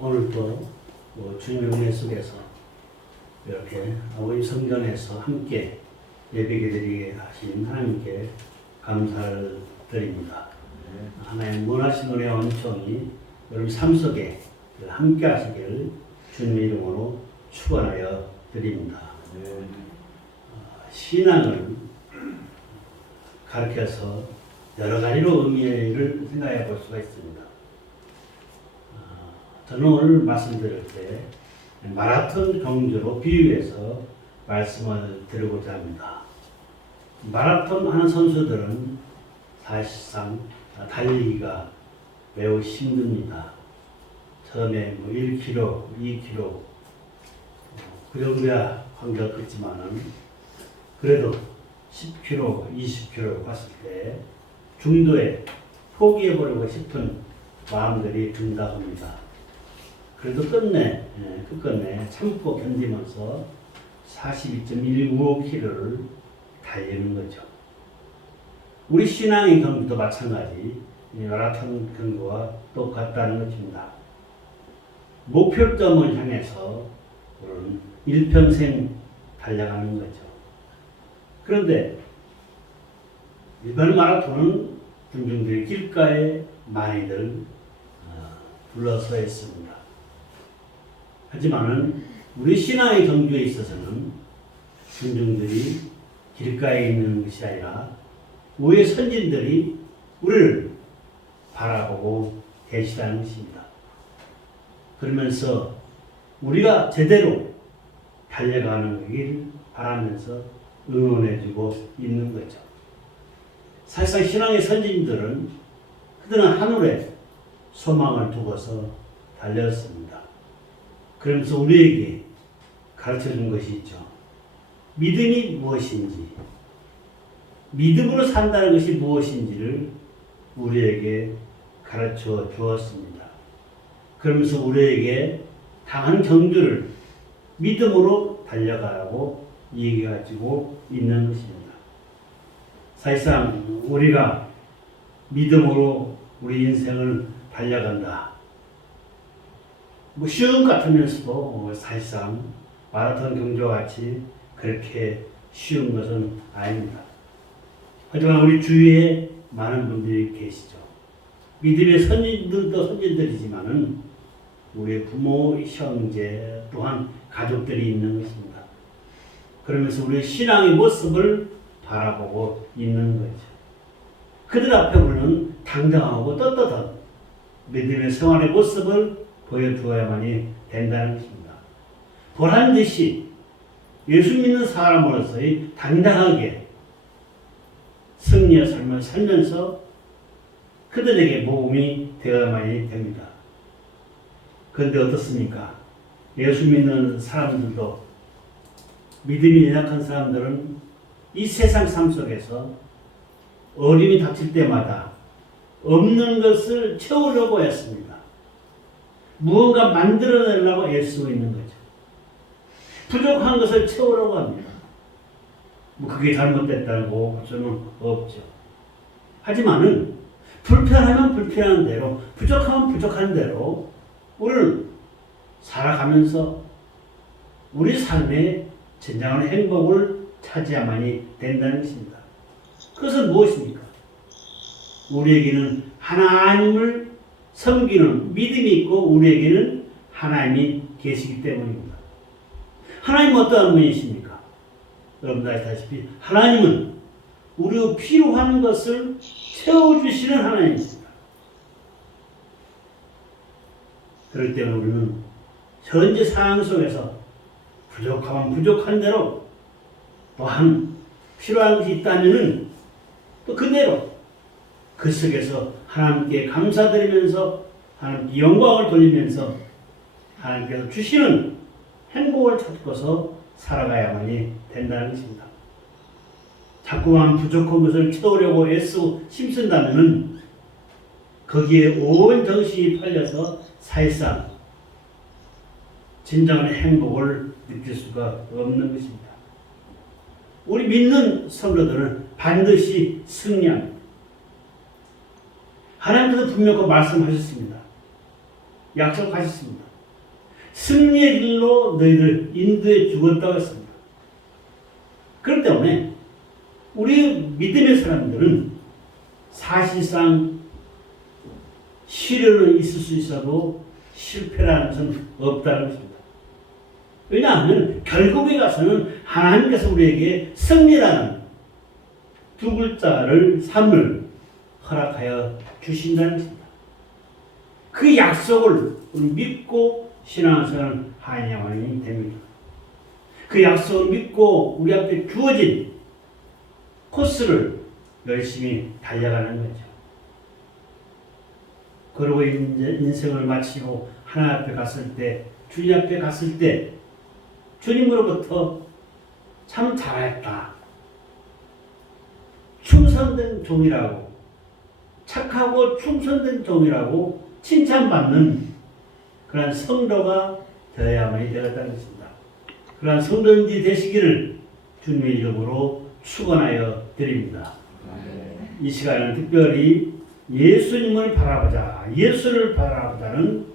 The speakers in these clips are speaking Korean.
오늘도 주님의 은혜 속에서 이렇게 아버지 성전에서 함께 예배게 드리게 하신 하나님께 감사를 드립니다. 하나님 원하신 은혜와 은총이 여러분 삶 속에 함께 하시기를 주님의 이름으로 축원하여 드립니다. 신앙을 가르쳐서 여러 가지로 의미를 생각해 볼 수가 있습니다. 저는 오늘 말씀드릴 때 마라톤 경주로 비유해서 말씀을 드리고자 합니다. 마라톤 하는 선수들은 사실상 달리기가 매우 힘듭니다. 처음에 1km, 2km 그 정도야 관계없겠지만은 그래도 10km, 20km 갔을 때 중도에 포기해버리고 싶은 마음들이 든다 합니다. 그래도 끝끝내 참고 견디면서 42.195km를 달리는 거죠. 우리 신앙의 경주도 마찬가지 마라톤 경주와 똑같다는 것입니다. 목표점을 향해서 우리는 일평생 달려가는 거죠. 그런데 일반 마라톤은 군중들이 길가에 많이들 둘러서 있습니다. 하지만은 우리 신앙의 경주에 있어서는 군중들이 길가에 있는 것이 아니라 우리의 선진들이 우리를 바라보고 계시다는 것입니다. 그러면서 우리가 제대로 달려가는 길 바라면서 응원해주고 있는 거죠. 사실상 신앙의 선진들은 그들은 하늘에 소망을 두고서 달렸습니다. 그러면서 우리에게 가르쳐준 것이 있죠. 믿음이 무엇인지, 믿음으로 산다는 것이 무엇인지를 우리에게 가르쳐 주었습니다. 그러면서 우리에게 당한 경주를 믿음으로 달려가라고 얘기해주고 있는 것입니다. 사실상 우리가 믿음으로 우리 인생을 달려간다. 쉬운 것 같으면서도 사실상 마라톤 경주와 같이 그렇게 쉬운 것은 아닙니다. 하지만 우리 주위에 많은 분들이 계시죠. 믿음의 선진들도 선진들이지만은 우리의 부모, 형제 또한 가족들이 있는 것입니다. 그러면서 우리의 신앙의 모습을 바라보고 있는 거죠. 그들 앞에 우리는 당당하고 떳떳한 믿음의 생활의 모습을 보여주어야만이 된다는 것입니다. 보란듯이 예수 믿는 사람으로서의 당당하게 승리의 삶을 살면서 그들에게 모범이 되어야만이 됩니다. 그런데 어떻습니까? 예수 믿는 사람들도 믿음이 연약한 사람들은 이 세상 삶 속에서 어려움이 닥칠 때마다 없는 것을 채우려고 했습니다. 무언가 만들어내려고 애쓰고 있는 거죠. 부족한 것을 채우려고 합니다. 그게 잘못됐다고 할 수는 없죠. 하지만은 불편하면 불편한 대로, 부족하면 부족한 대로 우리는 살아가면서 우리 삶의 진정한 행복을 찾아야만이 된다는 것입니다. 그것은 무엇입니까? 우리에게는 하나님을 섬기는 믿음이 있고 우리에게는 하나님이 계시기 때문입니다. 하나님은 어떠한 분이십니까? 여러분들 아시다시피 하나님은 우리가 필요한 것을 채워주시는 하나님입니다. 그럴 때는 우리는 현재 상황 속에서 부족하면 부족한 대로 또한 필요한 것이 있다면 또 그대로 그 속에서 하나님께 감사드리면서 하나님께 영광을 돌리면서 하나님께서 주시는 행복을 찾고서 살아가야만이 된다는 것입니다. 자꾸만 부족한 것을 채우려고 애쓰고 힘쓴다면 거기에 온 정신이 팔려서 사실상 진정한 행복을 느낄 수가 없는 것입니다. 우리 믿는 성도들은 반드시 승리합니다. 하나님께서 분명히 말씀하셨습니다. 약속하셨습니다. 승리의 길로 너희를 인도해 주었다고 했습니다. 그렇기 때문에 우리 믿음의 사람들은 사실상 시련은 있을 수 있어도 실패라는 것은 없다는 것입니다. 왜냐하면 결국에 가서는 하나님께서 우리에게 승리라는 두 글자를 삶을 허락하여 주신다는 것입니다. 그 약속을 믿고 신앙생활을 하야만이 됩니다. 그 약속을 믿고 우리 앞에 주어진 코스를 열심히 달려가는 거죠. 그리고 이제 인생을 마치고 하나님 앞에 갔을 때, 주님 앞에 갔을 때 주님으로부터 참 잘했다, 충성된 종이라고, 착하고 충성된 종이라고 칭찬받는 그러한 성도가 되어야만이 되었다는 것입니다. 그러한 성도님들이 되시기를 주님의 이름으로 축원하여 드립니다. 이 시간은 특별히 예수님을 바라보자, 예수를 바라보자는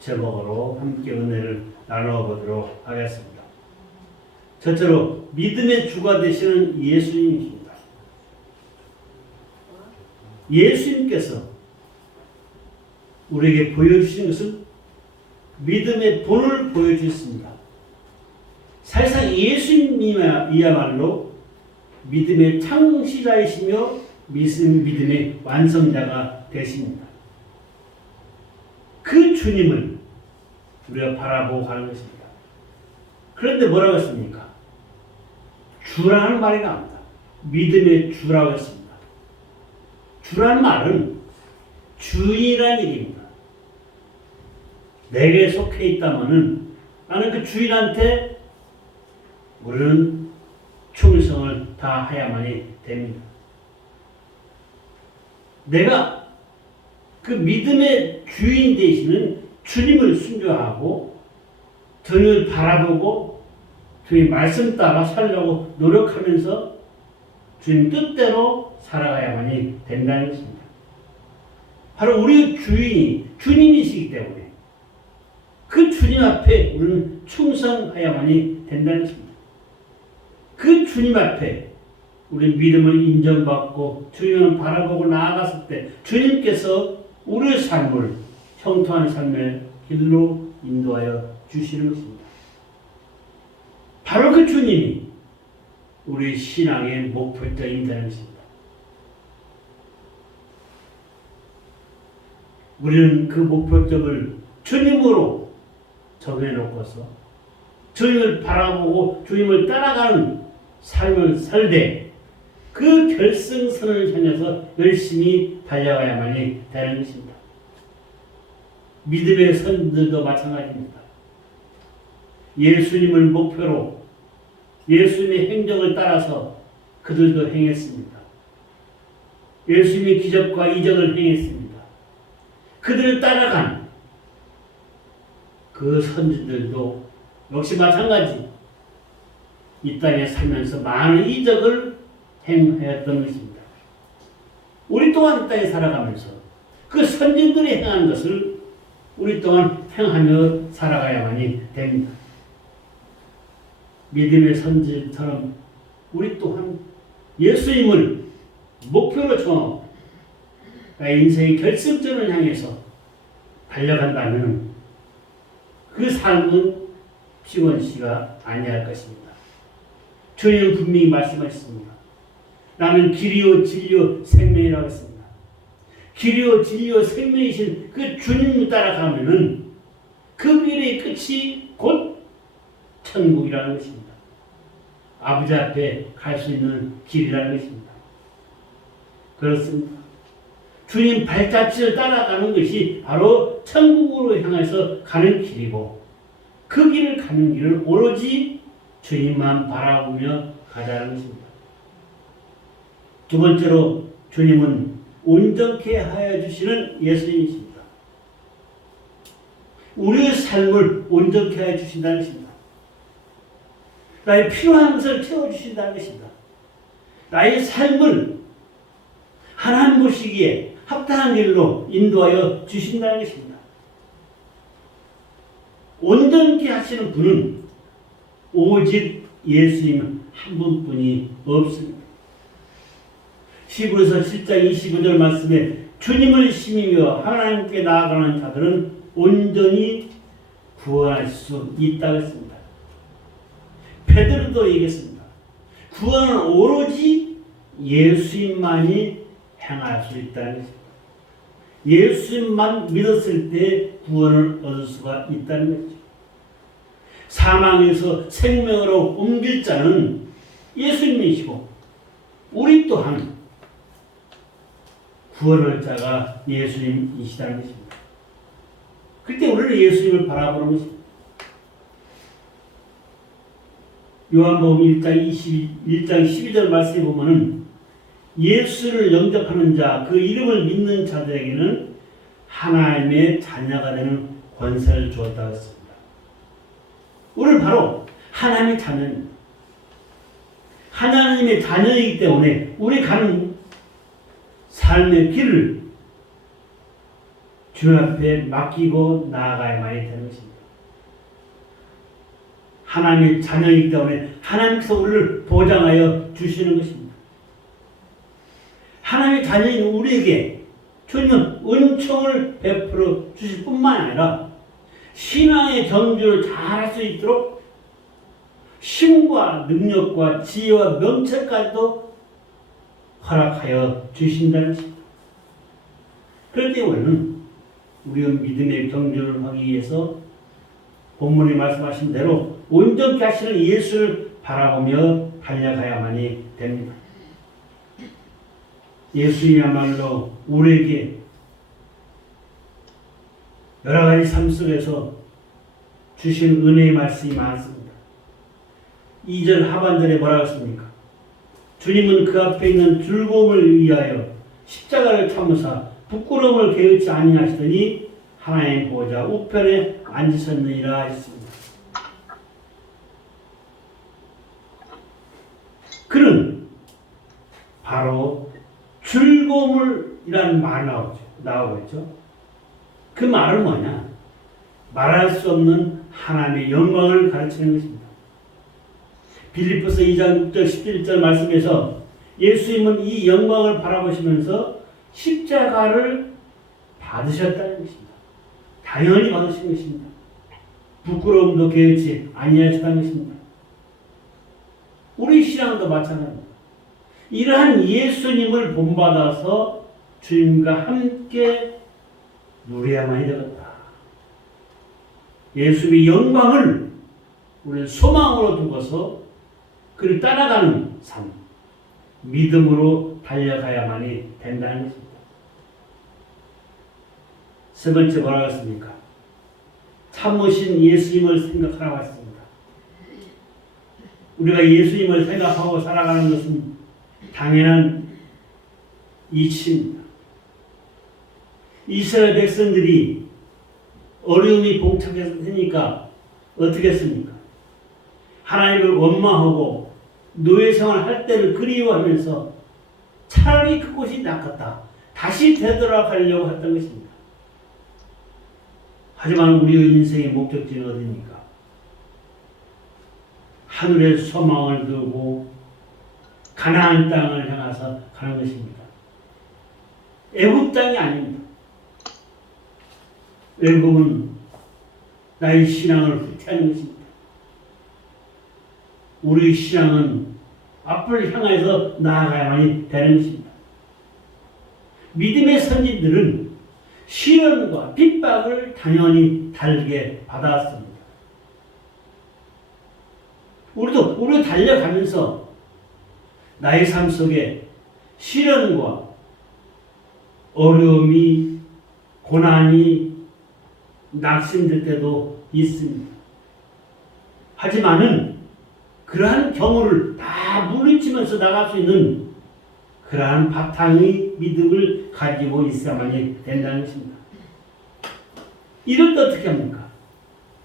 제목으로 함께 은혜를 나누어 보도록 하겠습니다. 첫째로 믿음의 주가 되시는 예수님이십니다. 예수님께서 우리에게 보여주신 것은 믿음의 본을 보여주셨습니다. 사실상 예수님이야말로 믿음의 창시자이시며 믿음의 완성자가 되십니다. 그 주님을 우리가 바라보고 가는 것입니다. 그런데 뭐라고 했습니까? 주라는 말이 나옵니다. 믿음의 주라고 했습니다. 주라는 말은 주인이라는 얘기입니다. 내게 속해 있다면은 나는 그 주인한테 우리는 충성을 다해야만이 됩니다. 내가 그 믿음의 주인 되시는 주님을 순종하고 주님을 바라보고 주님 말씀 따라 살려고 노력하면서 주님 뜻대로 살아가야만이 된다는 것입니다. 바로 우리 주인이 주님이시기 때문에 그 주님 앞에 우리는 충성해야만이 된다는 것입니다. 그 주님 앞에 우리 믿음을 인정받고 주님을 바라보고 나아갔을 때 주님께서 우리의 삶을 형통한 삶의 길로 인도하여 주시는 것입니다. 바로 그 주님이 우리 신앙의 목표점이라는 것입니다. 우리는 그 목표점을 주님으로 정해놓고서 주님을 바라보고 주님을 따라가는 삶을 살되 그 결승선을 향해서 열심히 달려가야만이 되는 것입니다. 믿음의 선들도 마찬가지입니다. 예수님을 목표로 예수님의 행적을 따라서 그들도 행했습니다. 예수님의 기적과 이적을 행했습니다. 그들을 따라간 그 선지들도 역시 마찬가지 이 땅에 살면서 많은 이적을 행하였던 것입니다. 우리 또한 이 땅에 살아가면서 그 선진들이 행한 것을 우리 또한 행하며 살아가야만이 됩니다. 믿음의 선지처럼 우리 또한 예수님을 목표로 정하고 나의 인생의 결승점을 향해서 달려간다면 그 삶은 피곤시가 아니할 것입니다. 주님은 분명히 말씀하셨습니다. 나는 길이요 진리요 생명이라고 했습니다. 길이요 진리요 생명이신 그 주님을 따라가면은 그 길의 끝이 곧 천국이라는 것입니다. 아버지 앞에 갈 수 있는 길이라는 것입니다. 그렇습니다. 주님 발자취를 따라가는 것이 바로 천국으로 향해서 가는 길이고 그 길을 가는 길을 오로지 주님만 바라보며 가자는 것입니다. 두 번째로 주님은 온전케 하여 주시는 예수님이십니다. 우리의 삶을 온전케 하여 주신다는 것입니다. 나의 필요한 것을 채워주신다는 것입니다. 나의 삶을 하나님 보시기에 합당한 길로 인도하여 주신다는 것입니다. 온전케 하시는 분은 오직 예수님 한 분뿐이 없습니다. 히브리서 7장 25절 말씀에 주님을 힘입어 하나님께 나아가는 자들은 온전히 구원할 수 있다고 했습니다. 베드로도 얘기했습니다. 구원은 오로지 예수님만이 행할 수 있다는 것입니다. 예수님만 믿었을 때 구원을 얻을 수가 있다는 거죠. 사망에서 생명으로 옮길 자는 예수님이시고 우리 또한 구원할 자가 예수님이시다는 것입니다. 그때 우리는 예수님을 바라보는 것입니다. 요한복음 1장 12절 말씀에 보면은 예수를 영접하는 자, 그 이름을 믿는 자들에게는 하나님의 자녀가 되는 권세를 주었다고 했습니다. 우리는 바로 하나님의 자녀입니다. 하나님의 자녀이기 때문에 우리 가는 삶의 길을 주님 앞에 맡기고 나아가야만이 되는 것입니다. 하나님의 자녀이기 때문에 하나님께서 우리를 보장하여 주시는 것입니다. 하나님의 자녀인 우리에게 주님은 은총을 베풀어 주실 뿐만 아니라 신앙의 경주를 잘할 수 있도록 힘과 능력과 지혜와 명철까지도 허락하여 주신다는 것입니다. 그럴 때 우리는 우리의 믿음의 경주를 하기 위해서 본문에 말씀하신 대로 온전케 하시는 예수를 바라보며 달려가야만이 됩니다. 예수님이야말로 우리에게 여러 가지 삶 속에서 주신 은혜의 말씀이 많습니다. 2절 하반절에 뭐라고 했습니까? 주님은 그 앞에 있는 즐거움을 위하여 십자가를 참으사 부끄러움을 개의치 아니하시더니 하나님 보좌 우편에 앉으셨느니라 했습니다. 그는 바로 즐거움이라는 말이 나오고 있죠. 그 말은 뭐냐? 말할 수 없는 하나님의 영광을 가르치는 것입니다. 빌립보서 2장 6절 11절 말씀에서 예수님은 이 영광을 바라보시면서 십자가를 받으셨다는 것입니다. 당연히 받으신 것입니다. 부끄러움도 개의치 아니하셨다는 것입니다. 우리 신앙도 마찬가지입니다. 이러한 예수님을 본받아서 주님과 함께 누려야만이 되겠다. 예수님의 영광을 우리는 소망으로 두고서 그를 따라가는 삶, 믿음으로 달려가야만이 된다는 것입니다. 세 번째 뭐라고 했습니까? 참으신 예수님을 생각하라고 했습니다. 우리가 예수님을 생각하고 살아가는 것은 당연한 이치입니다. 이스라엘 백성들이 어려움이 봉착했으니까 어떻게 했습니까? 하나님을 원망하고 노예 생활할 때를 그리워하면서 차라리 그곳이 낫겠다. 다시 되돌아가려고 했던 것입니다. 하지만 우리의 인생의 목적지는 어디입니까? 하늘의 소망을 두고 가나안 땅을 향해서 가는 것입니다. 애굽 땅이 아닙니다. 애굽은 나의 신앙을 후퇴하는 것입니다. 우리 신앙은 앞을 향해서 나아가야만이 되는 것입니다. 믿음의 선진들은 시련과 핍박을 당연히 다르게 받아왔습니다. 우리도 달려가면서 나의 삶 속에 시련과 어려움이, 고난이 낙심될 때도 있습니다. 하지만은 그러한 경우를 다 물리치면서 나갈 수 있는 그러한 바탕의 믿음을 가지고 있어야만이 된다는 것입니다. 이럴 때 어떻게 합니까?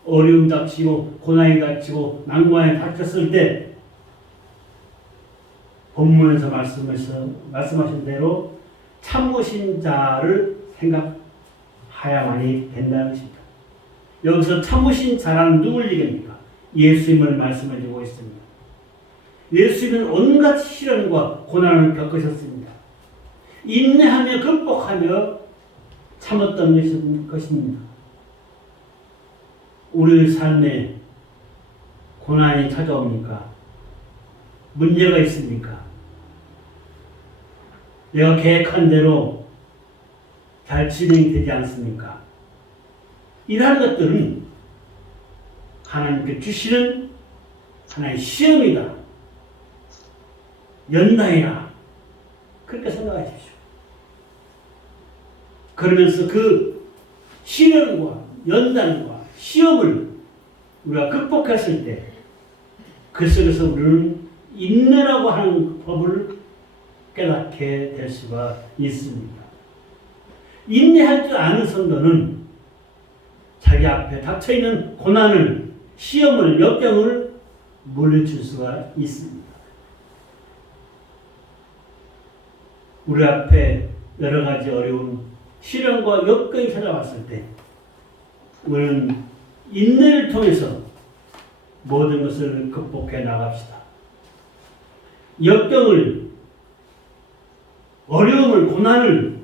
어려움 닥치고 고난이 닥치고 난관에 닥쳤을 때 본문에서 말씀하신 대로 참으신 자를 생각하야만이 된다는 것입니다. 여기서 참으신 자라는 누굴 얘기합니까? 예수님을 말씀해 주고 있습니다. 예수님은 온갖 시련과 고난을 겪으셨습니다. 인내하며 극복하며 참았던 것입니다. 우리 삶에 고난이 찾아옵니까? 문제가 있습니까? 내가 계획한 대로 잘 진행되지 않습니까? 이러한 것들은 하나님께 주시는 하나의 시험이다. 연단이다. 그렇게 생각하십시오. 그러면서 그 시련과 연단과 시험을 우리가 극복했을 때 그 속에서 우리는 인내라고 하는 법을 깨닫게 될 수가 있습니다. 인내할 줄 아는 성도는 자기 앞에 닥쳐있는 고난을, 시험을, 역경을 물리칠 수가 있습니다. 우리 앞에 여러 가지 어려운 시련과 역경이 찾아왔을 때 우리는 인내를 통해서 모든 것을 극복해 나갑시다. 역경을, 어려움을, 고난을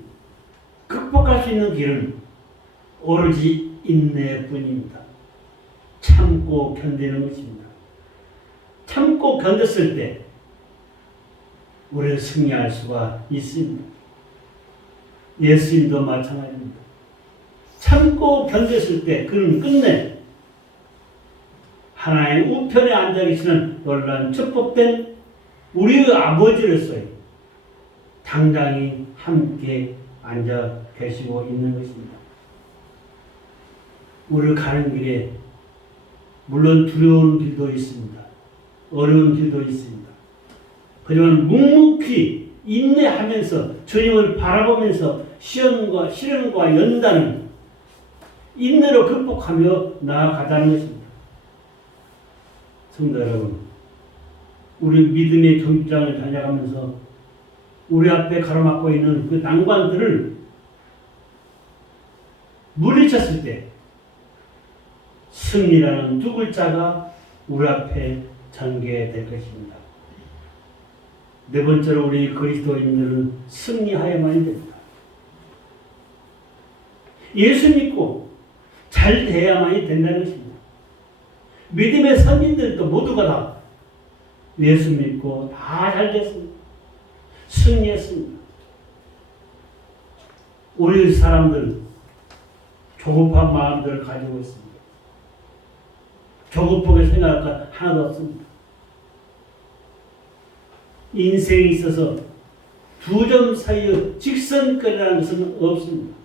극복할 수 있는 길은 오로지 인내뿐입니다. 참고 견디는 것입니다. 참고 견뎠을 때 우리는 승리할 수가 있습니다. 예수님도 마찬가지입니다. 참고 견뎠을 때 그는 끝내 하나님 우편에 앉아 계시는 놀라운 축복된 우리의 아버지로서의 당당히 함께 앉아 계시고 있는 것입니다. 우리를 가는 길에 물론 두려운 길도 있습니다. 어려운 길도 있습니다. 하지만 묵묵히 인내하면서 주님을 바라보면서 시련과 연단을 인내로 극복하며 나아가자는 것입니다. 성도 여러분, 우리 믿음의 경주장을 다녀가면서 우리 앞에 가로막고 있는 그 난관들을 물리쳤을 때 승리라는 두 글자가 우리 앞에 전개될 것입니다. 네 번째로 우리 그리스도인들은 승리하여만이 됩니다. 예수 믿고 잘 돼야만이 된다는 것입니다. 믿음의 선진들도 모두가 다 예수 믿고 다 잘 됐습니다. 승리했습니다. 우리 사람들 조급한 마음들을 가지고 있습니다. 조급하게 생각할 것 하나도 없습니다. 인생에 있어서 두 점 사이의 직선거리라는 것은 없습니다.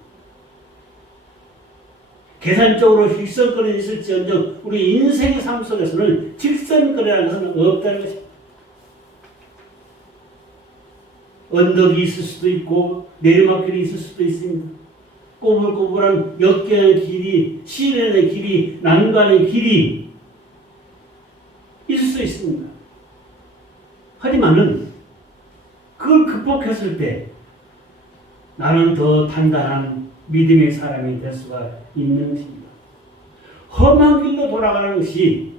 계산적으로 직선거리는 있을지언정 우리 인생의 삶 속에서는 직선거리라는 것은 없다는 것입니다. 언덕이 있을 수도 있고 내리막길이 있을 수도 있습니다. 꼬불꼬불한 역경의 길이, 시련의 길이, 난관의 길이 있을 수 있습니다. 하지만은 그걸 극복했을 때 나는 더 단단한 믿음의 사람이 될 수가 있는 것입니다. 험한 길로 돌아가는 것이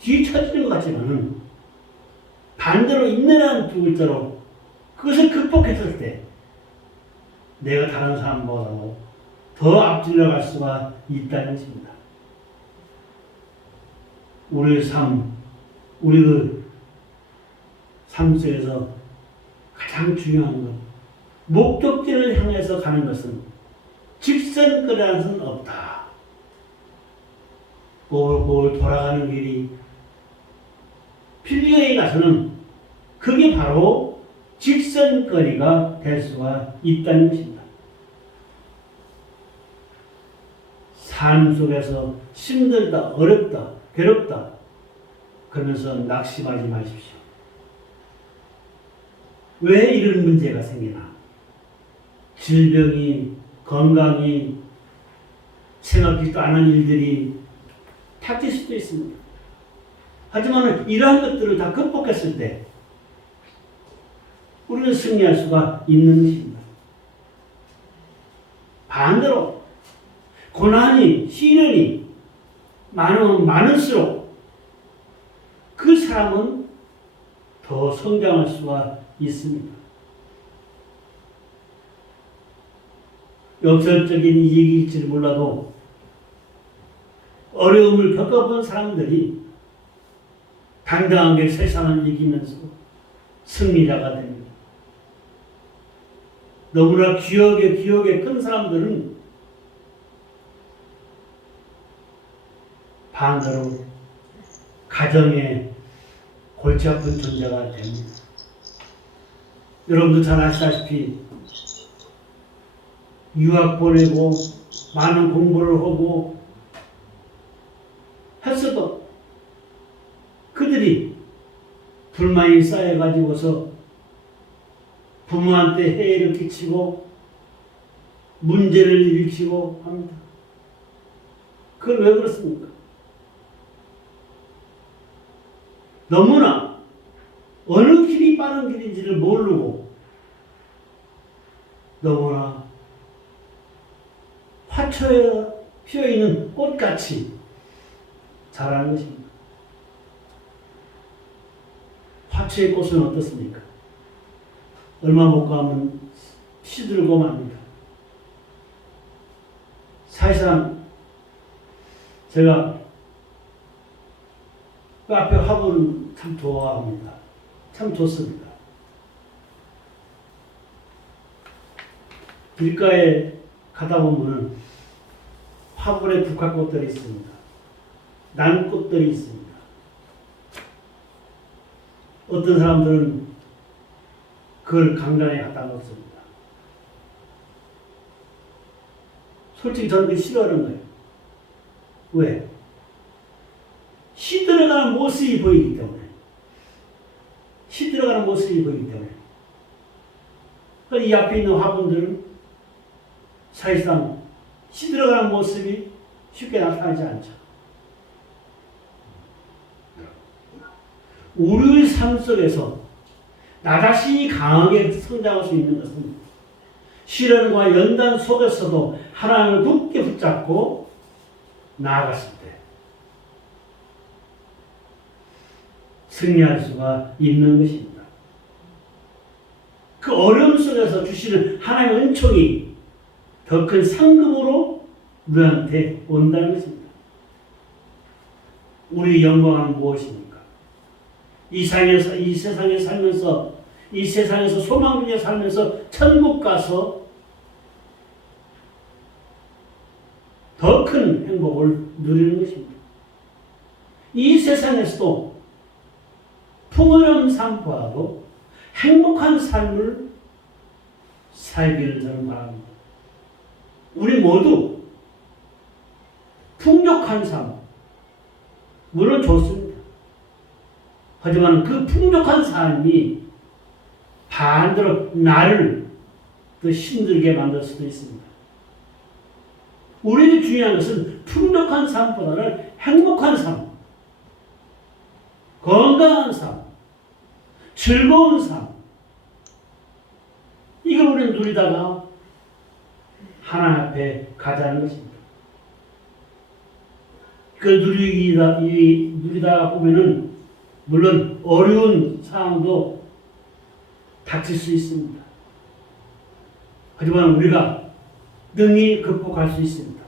뒤처지는 것 같지만은 반대로 인내라는 두 글자로 그것을 극복했을 때 내가 다른 사람보다 더 앞질러 갈 수가 있다는 것입니다. 우리의 삶, 우리의 삶 속에서 가장 중요한 것, 목적지를 향해서 가는 것은 직선거리라는 것은 없다. 꼬불꼬불 돌아가는 길이 필리어에 가서는 그게 바로 직선거리가 될 수가 있다는 것입니다. 삶 속에서 힘들다, 어렵다, 괴롭다 그러면서 낙심하지 마십시오. 왜 이런 문제가 생기나? 질병이, 건강이, 생각지도 않은 일들이 닥칠 수도 있습니다. 하지만 이러한 것들을 다 극복했을 때 우리는 승리할 수가 있는 것입니다. 반대로 고난이 시련이 많으면 많을수록 그 사람은 더 성장할 수가 있습니다. 역설적인 얘기일지는 몰라도 어려움을 겪어본 사람들이 당당하게 세상을 이기면서 승리자가 됩니다. 너무나 기억에 큰 사람들은 반대로 가정에 골치 아픈 존재가 됩니다. 여러분도 잘 아시다시피 유학 보내고 많은 공부를 하고 했어도 그들이 불만이 쌓여가지고서 부모한테 해를 끼치고 문제를 일으키고 합니다. 그건 왜 그렇습니까? 너무나 어느 길이 빠른 길인지를 모르고 너무나 화초에 피어있는 꽃같이 자라는 것입니다. 화초의 꽃은 어떻습니까? 얼마 못 가면 시들고 맙니다. 사실상 제가 그 앞에 화분 참 좋아합니다. 참 좋습니다. 길가에 가다 보면 화분에 국화꽃들이 있습니다. 난꽃들이 있습니다. 어떤 사람들은 그걸 강단에 갖다 놓습니다. 솔직히 저는 그게 싫어하는 거예요. 왜? 시들어가는 모습이 보이기 때문에. 시들어가는 모습이 보이기 때문에. 이 앞에 있는 화분들은 사실상 시들어가는 모습이 쉽게 나타나지 않죠. 우리의 삶 속에서 나 자신이 강하게 성장할 수 있는 것은 시련과 연단 속에서도 하나님을 굳게 붙잡고 나아갔을 때 승리할 수가 있는 것입니다. 그 어려움 속에서 주시는 하나님의 은총이 더 큰 상급으로 우리한테 온다는 것입니다. 우리의 영광은 무엇입니까? 이 세상에 살면서 이 세상에서 소망 중에 살면서 천국 가서 더 큰 행복을 누리는 것입니다. 이 세상에서도 풍요로운 삶보다도 행복한 삶을 살기를 저는 바랍니다. 우리 모두 풍족한 삶, 물론 좋습니다. 하지만 그 풍족한 삶이 반대로 나를 더 힘들게 만들 수도 있습니다. 우리에게 중요한 것은 풍족한 삶보다는 행복한 삶, 건강한 삶, 즐거운 삶, 이걸 우리는 누리다가 하나님 앞에 가자는 것입니다. 그걸 누리다가 보면은 물론 어려운 상황도 닥칠 수 있습니다. 하지만 우리가 능히 극복할 수 있습니다.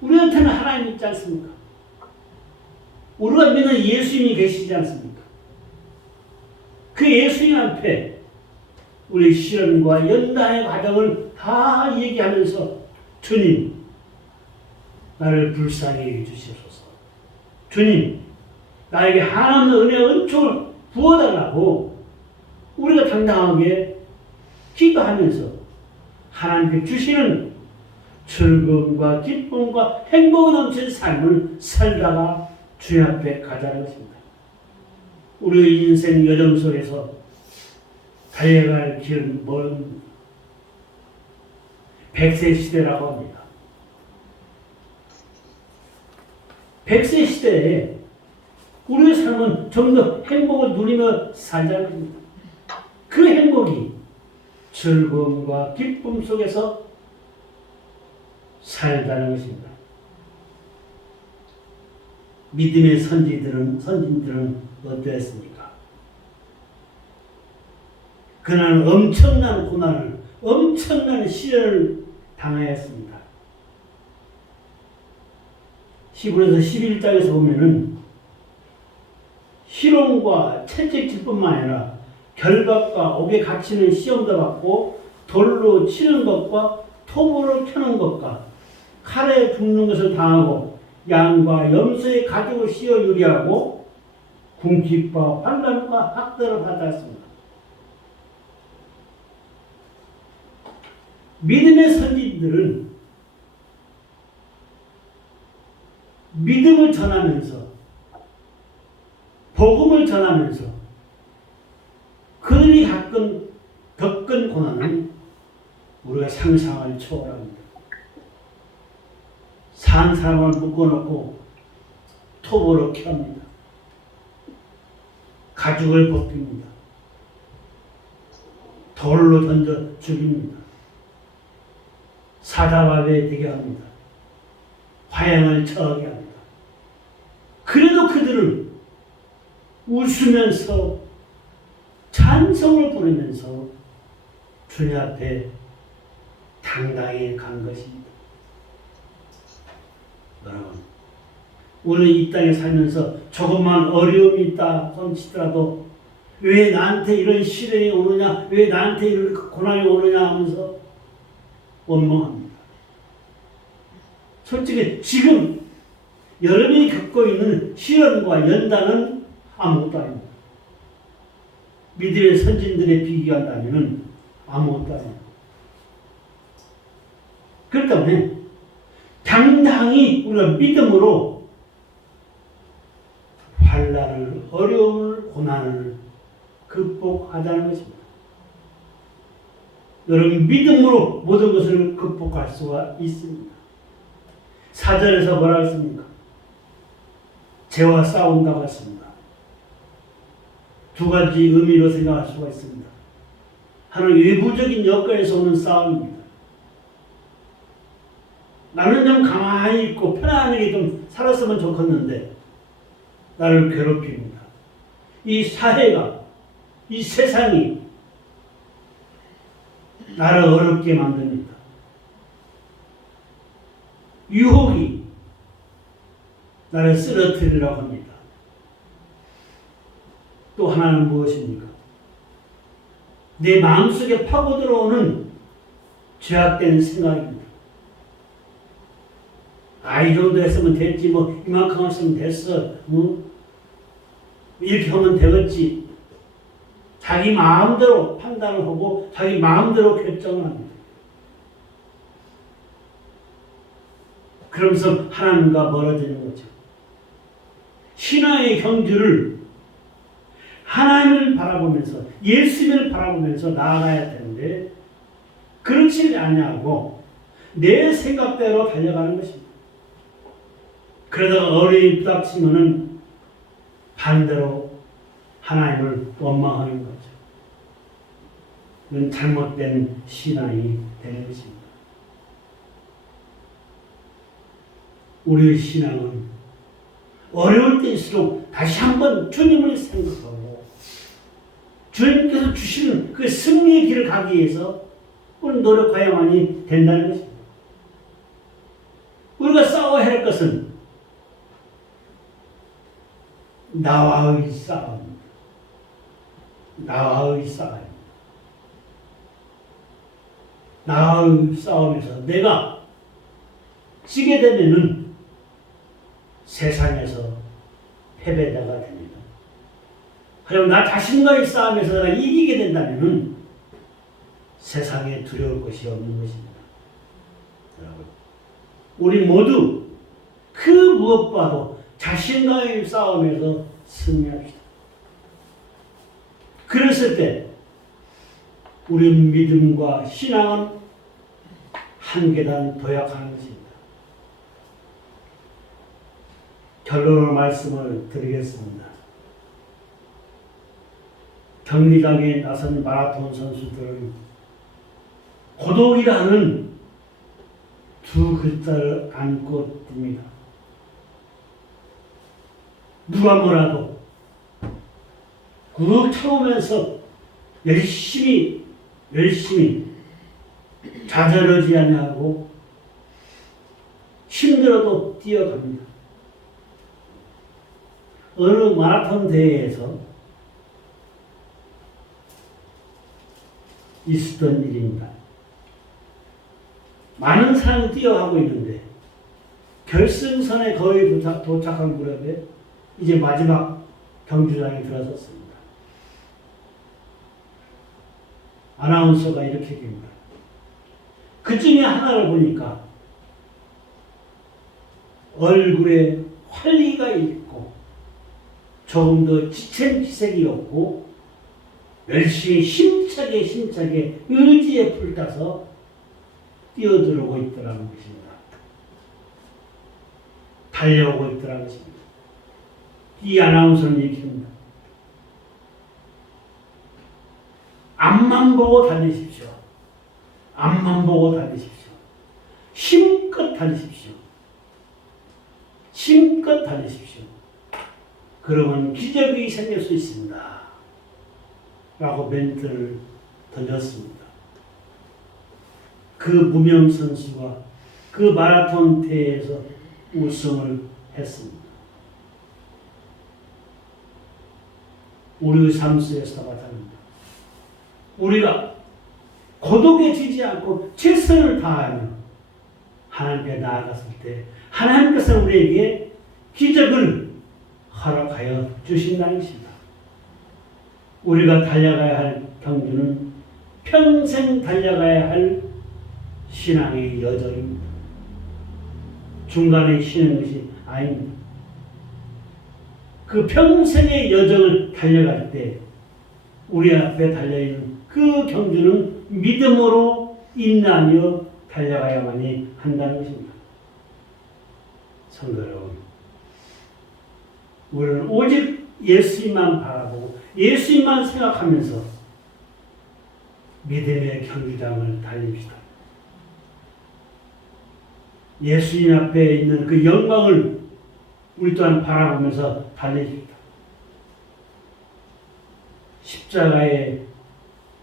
우리한테는 하나님 있지 않습니까? 우리가 믿는 예수님이 계시지 않습니까? 그 예수님 앞에 우리 시련과 연단의 과정을 다 얘기하면서 주님, 나를 불쌍히 여겨주시옵소서. 주님, 나에게 하나님의 은혜와 은총을 부어달라고 우리가 당당하게 기도하면서 하나님께 주시는 즐거움과 기쁨과 행복을 넘치는 삶을 살다가 주의 앞에 가자는 것입니다. 우리의 인생 여정 속에서 달려갈 길은 먼 100세 시대라고 합니다. 100세 시대에 우리의 삶은 좀 더 행복을 누리며 살자는 겁니다. 그 행복이 즐거움과 기쁨 속에서 살다는 것입니다. 믿음의 선진들은 어떠했습니까? 그는 엄청난 고난을, 엄청난 시련을 당하였습니다. 히브리서 11장에서 보면은 희롱과 채찍질 뿐만 아니라 결박과 옥에 갇히는 시험도 받고 돌로 치는 것과 톱으로 켜는 것과 칼에 굽는 것을 당하고 양과 염소의 가죽을 씌어 유리하고 궁핍과 환난과 학대를 받았습니다. 믿음의 선진들은 믿음을 전하면서 복음을 전하면서 그들이 겪은 고난은 우리가 상상을 초월합니다. 산 사람을 묶어놓고 톱으로 켭니다. 가죽을 벗깁니다. 돌로 던져 죽입니다. 사자밥에 되게 합니다. 화양을 처하게 합니다. 그래도 그들은 웃으면서 찬송을 부르면서 주님 앞에 당당히 간 것입니다. 여러분, 우리는 이 땅에 살면서 조금만 어려움이 있다 손치더라도 왜 나한테 이런 시련이 오느냐, 왜 나한테 이런 고난이 오느냐 하면서 원망합니다. 솔직히 지금 여러분이 겪고 있는 시련과 연단은 아무것도 아닙니다. 믿음의 선진들에 비교한다면 아무것도 아닙니다. 그렇기 때문에 당당히 우리가 믿음으로 환난을, 어려움을, 고난을 극복하자는 것입니다. 여러분, 믿음으로 모든 것을 극복할 수가 있습니다. 사절에서 뭐라 했습니까? 죄와 싸운다고 했습니다. 두 가지 의미로 생각할 수가 있습니다. 하나는 외부적인 여건에서 오는 싸움입니다. 나는 좀 가만히 있고 편안하게 좀 살았으면 좋겠는데 나를 괴롭힙니다. 이 사회가, 이 세상이 나를 어렵게 만듭니다. 유혹이 나를 쓰러뜨리려고 합니다. 또 하나는 무엇입니까? 내 마음속에 파고 들어오는 죄악된 생각입니다. 이 정도 했으면 됐지, 이만큼 했으면 됐어, 이렇게 하면 되겠지. 자기 마음대로 판단을 하고 자기 마음대로 결정을 합니다. 그러면서 하나님과 멀어지는 거죠. 신화의 경주를 하나님을 바라보면서 예수님을 바라보면서 나아가야 되는데 그렇지 아니하고 내 생각대로 달려가는 것입니다. 그러다가 어려움이 부닥치면은 반대로 하나님을 원망하는 거죠. 이건 잘못된 신앙이 되는 것입니다. 우리의 신앙은 어려울 때일수록 다시 한번 주님을 생각하고 주님께서 주시는 그 승리의 길을 가기 위해서 우리는 노력해야만이 된다는 것입니다. 우리가 싸워야 할 것은 나와의 싸움입니다. 나와의 싸움입니다. 나와의 싸움에서 내가 지게 되면은 세상에서 패배자가 됩니다. 그럼 나 자신과의 싸움에서 내가 이기게 된다면은 세상에 두려울 것이 없는 것입니다. 여러분, 우리 모두 그 무엇과도 자신과의 싸움에서 승리합시다. 그랬을 때 우리 믿음과 신앙은 한 계단 도약하는 것입니다. 결론의 말씀을 드리겠습니다. 경기장에 나선 마라톤 선수들은 고독이라는 두 글자를 안고 듭니다. 누가 뭐라도 꾹 참으면서 열심히 좌절하지 않냐고 힘들어도 뛰어갑니다. 어느 마라톤 대회에서 있었던 일입니다. 많은 사람이 뛰어가고 있는데 결승선에 거의 도착한 무렵에 이제 마지막 경주장에 들어섰습니다. 아나운서가 이렇게 얘기합니다. 그 중에 하나를 보니까 얼굴에 활기가 있고 조금 더 지친 기색이 없고 열심히 힘차게 의지에 불타서 뛰어들어오고 있더라는 것입니다. 달려오고 있더라는 것입니다. 이 아나운서는 얘기합니다. 앞만 보고 달리십시오. 앞만 보고 달리십시오. 힘껏 달리십시오. 힘껏 달리십시오. 그러면 기적이 생길 수 있습니다. 라고 멘트를 던졌습니다. 그 무명 선수가 그 마라톤 대회에서 우승을 했습니다. 우리의 삶 속에서도 마찬가지입니다. 우리가 고독에 지지 않고 최선을 다하며 하나님께 나아갔을 때 하나님께서 우리에게 기적을 허락하여 주신다는 것입니다. 우리가 달려가야 할 경주는 평생 달려가야 할 신앙의 여정입니다. 중간에 쉬는 것이 아닙니다. 그 평생의 여정을 달려갈 때 우리 앞에 달려있는 그 경주는 믿음으로 인내하며 달려가야만이 한다는 것입니다. 성도 여러분, 우리는 오직 예수님만 바라보고 예수님만 생각하면서 믿음의 경주장을 달립시다. 예수님 앞에 있는 그 영광을 우리 또한 바라보면서 달립시다. 십자가의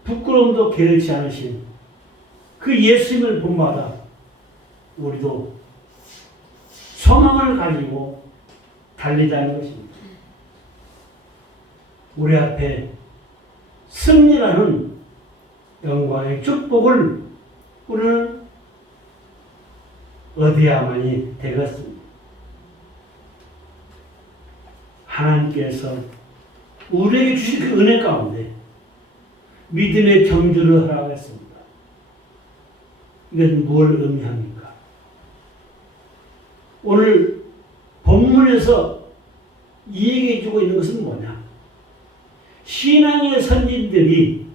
부끄러움도 게으르지 않으신 그 예수님을 본받아 우리도 소망을 가지고 달리자는 것입니다. 우리 앞에 승리라는 영광의 축복을 우리는 얻어야만이 되겠습니다. 하나님께서 우리에게 주신 그 은혜 가운데 믿음의 경주를 허락했습니다. 이건 뭘 의미합니까? 오늘 본문에서 이야기해 주고 있는 것은 뭐냐? 신앙의 선진들이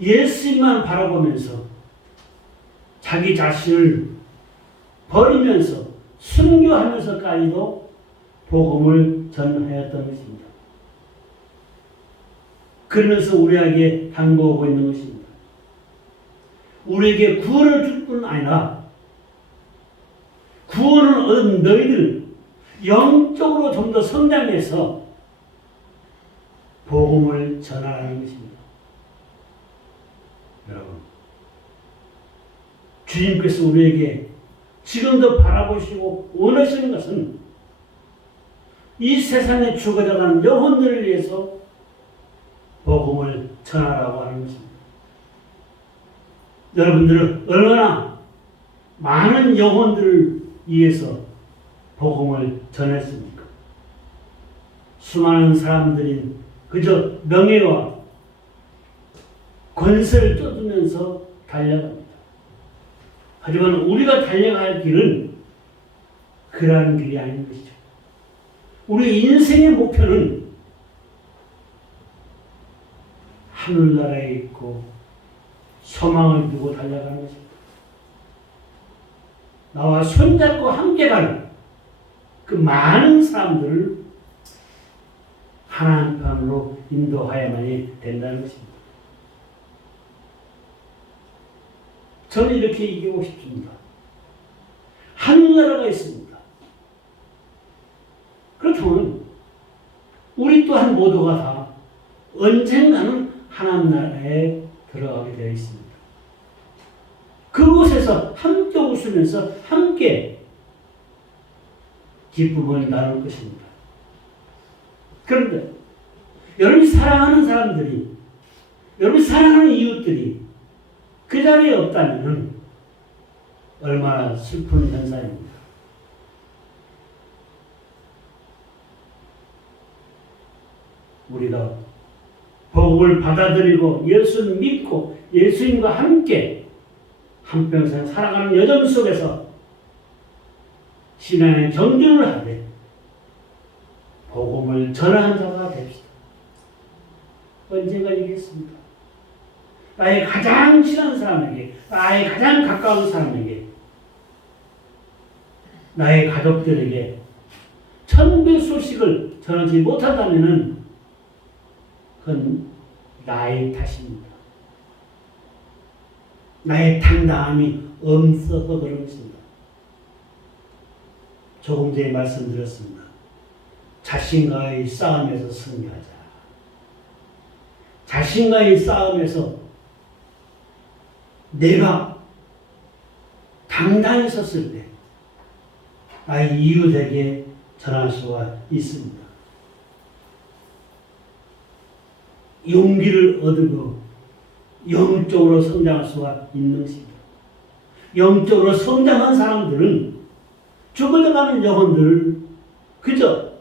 예수님만 바라보면서 자기 자신을 버리면서 순교하면서까지도 복음을 전하였던 것입니다. 그러면서 우리에게 당부하고 있는 것입니다. 우리에게 구원을 줄 뿐 아니라 구원을 얻은 너희들 영적으로 좀 더 성장해서 복음을 전하라는 것입니다. 여러분, 주님께서 우리에게 지금도 바라보시고 원하시는 것은 이 세상에 죽어져가는 영혼들을 위해서 복음을 전하라고 하는 것입니다. 여러분들은 얼마나 많은 영혼들을 위해서 복음을 전했습니까? 수많은 사람들이 그저 명예와 권세를 쫓으면서 달려갑니다. 하지만 우리가 달려갈 길은 그러한 길이 아닌 것이죠. 우리 인생의 목표는 하늘나라에 있고 소망을 두고 달려가는 것입니다. 나와 손잡고 함께 가는 그 많은 사람들을 하나님 편으로 인도하야만이 된다는 것입니다. 저는 이렇게 얘기하고 싶습니다. 하늘나라가 있습니다. 그렇다면 우리 또한 모두가 다 언젠가는 하나님 나라에 들어가게 되어 있습니다. 그곳에서 함께 웃으면서 함께 기쁨을 나눌 것입니다. 그런데 여러분이 사랑하는 사람들이, 여러분이 사랑하는 이웃들이 그 자리에 없다면 얼마나 슬픈 현상입니다. 우리가 복음을 받아들이고 예수를 믿고 예수님과 함께 한평생 살아가는 여정 속에서 신앙의 경주를 하되 복음을 전하는 자가 됩시다. 언젠가 이겠습니다. 나의 가장 친한 사람에게, 나의 가장 가까운 사람에게, 나의 가족들에게 천국의 소식을 전하지 못한다면 그건 나의 탓입니다. 나의 당당함이 없어서 그런 것입니다. 조금 전에 말씀드렸습니다. 자신과의 싸움에서 승리하자. 자신과의 싸움에서 내가 당당히 섰을 때 나의 이웃에게 전할 수가 있습니다. 용기를 얻고 영적으로 성장할 수가 있는 것입니다. 영적으로 성장한 사람들은 죽어가는 영혼들을 그저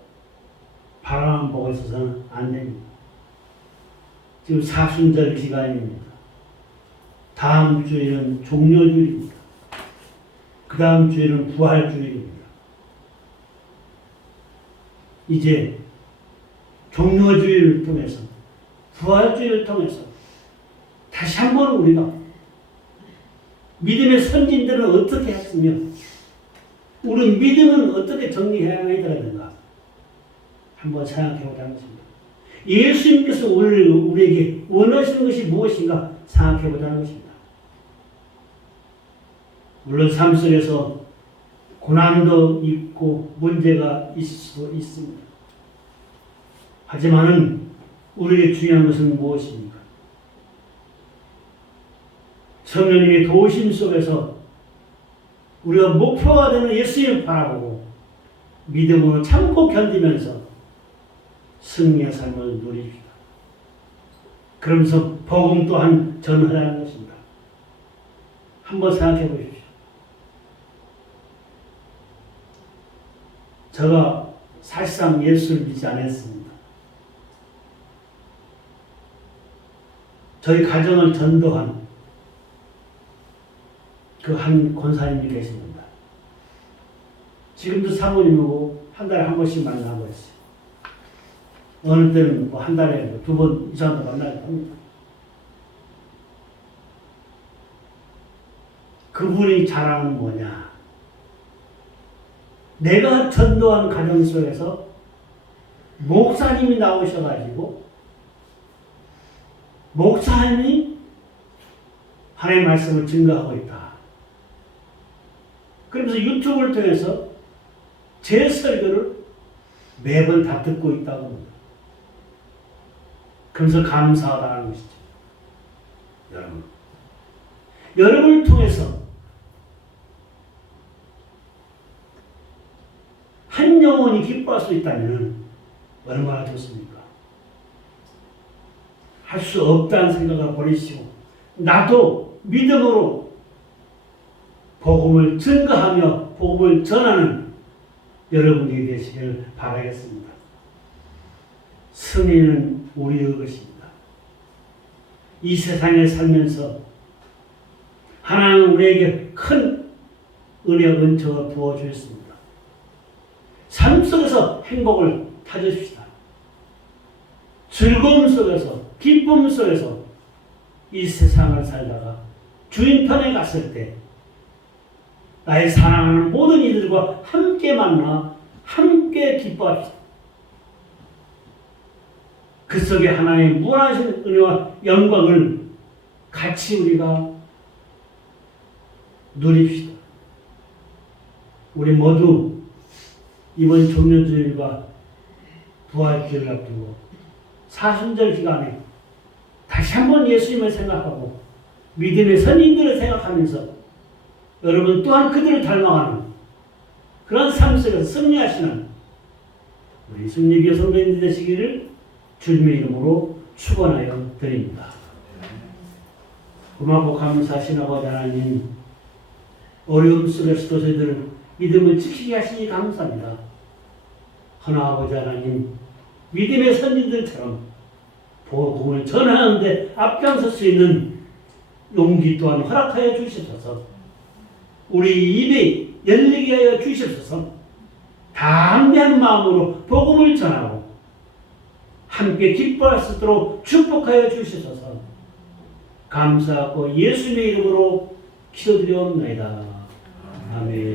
바라만 보고 있어서는 안 됩니다. 지금 사순절 기간입니다. 다음 주에는 종료주일입니다. 그 다음 주에는 부활주일입니다. 이제 종료주일을 통해서 부활주의를 통해서 다시 한번 우리가 믿음의 선진들은 어떻게 했으며 우리 믿음은 어떻게 정리해야 되는가 한번 생각해 보자는 것입니다. 예수님께서 우리에게 원하시는 것이 무엇인가 생각해 보자는 것입니다. 물론 삶 속에서 고난도 있고 문제가 있을 수도 있습니다. 하지만은 우리에게 중요한 것은 무엇입니까? 성령님의 도우심 속에서 우리가 목표가 되는 예수님을 바라보고 믿음으로 참고 견디면서 승리의 삶을 누립시다. 그러면서 복음 또한 전하라는 것입니다. 한번 생각해 보십시오. 제가 사실상 예수를 믿지 않았습니다. 저희 가정을 전도한 그 한 권사님이 계십니다. 지금도 사모님하고 한 달에 한 번씩 만나고 있어요. 어느 때는 한 달에 2번 이상도 만나기도 합니다. 그분이 자랑은 뭐냐? 내가 전도한 가정 속에서 목사님이 나오셔가지고 목사님이 하나님의 말씀을 증거하고 있다. 그러면서 유튜브를 통해서 제 설교를 매번 다 듣고 있다고 합니다. 그러면서 감사하다는 것이죠. 여러분을 통해서 한 영혼이 기뻐할 수 있다면 얼마나 좋습니까? 할 수 없다는 생각을 버리시고 나도 믿음으로 복음을 증거하며 복음을 전하는 여러분이 되시길 바라겠습니다. 승리는 우리의 것입니다. 이 세상에 살면서 하나님은 우리에게 큰 은혜와 은총을 부어주셨습니다. 삶 속에서 행복을 찾으십시다. 즐거움 속에서 기쁨 속에서 이 세상을 살다가 주인 편에 갔을 때 나의 사랑하는 모든 이들과 함께 만나 함께 기뻐합시다. 그 속에 하나님의 무한하신 은혜와 영광을 같이 우리가 누립시다. 우리 모두 이번 종료주일과 부활주일을 앞두고 사순절 기간에 다시 한번 예수님을 생각하고 믿음의 선인들을 생각하면서 여러분 또한 그들을 닮아가는 그런 삶 속에서 승리하시는 우리 승리교 선배님들 되시기를 주님의 이름으로 축원하여 드립니다. 고맙고 감사하신 아버지 하나님, 어려움 속에서도 저희들을 믿음을 지키게 하시니 감사합니다. 하나 아버지 하나님, 믿음의 선진들처럼 복음을 전하는데 앞장설 수 있는 용기 또한 허락하여 주시옵소서. 우리 입이 열리게 하여 주시옵소서. 담대한 마음으로 복음을 전하고 함께 기뻐할 수 있도록 축복하여 주시옵소서. 감사하고 예수님의 이름으로 기도드리옵나이다. 아멘.